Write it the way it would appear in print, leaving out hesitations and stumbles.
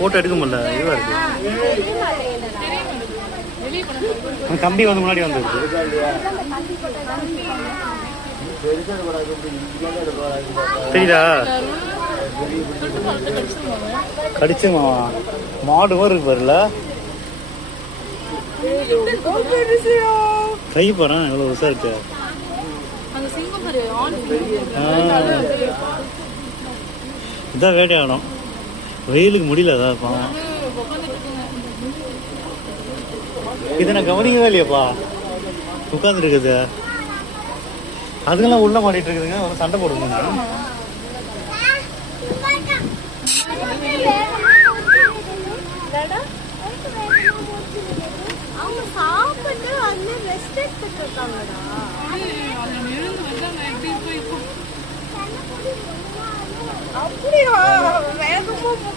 Photo எடுக்க முடியல, இதுவா இருக்கு. கம்பி வந்து முன்னாடி வந்துருக்கு. தெரியுதா? கடிச்சுமா மாடு மாதிரி இருக்கு பாருல. கை பாரு எவ்வளவு உசா இருக்கு. இதான் வேட்டையாடும். வெயிலுக்கு முடியல. அதான் பாவம். இதை நான் கவனிக்கவே இல்லையாப்பா. உட்கார்ந்து இருக்குது. அதுக்கெல்லாம் உள்ள மாட்டிட்டு இருக்குதுங்க. சண்டை போடுங்க. அப்படியா?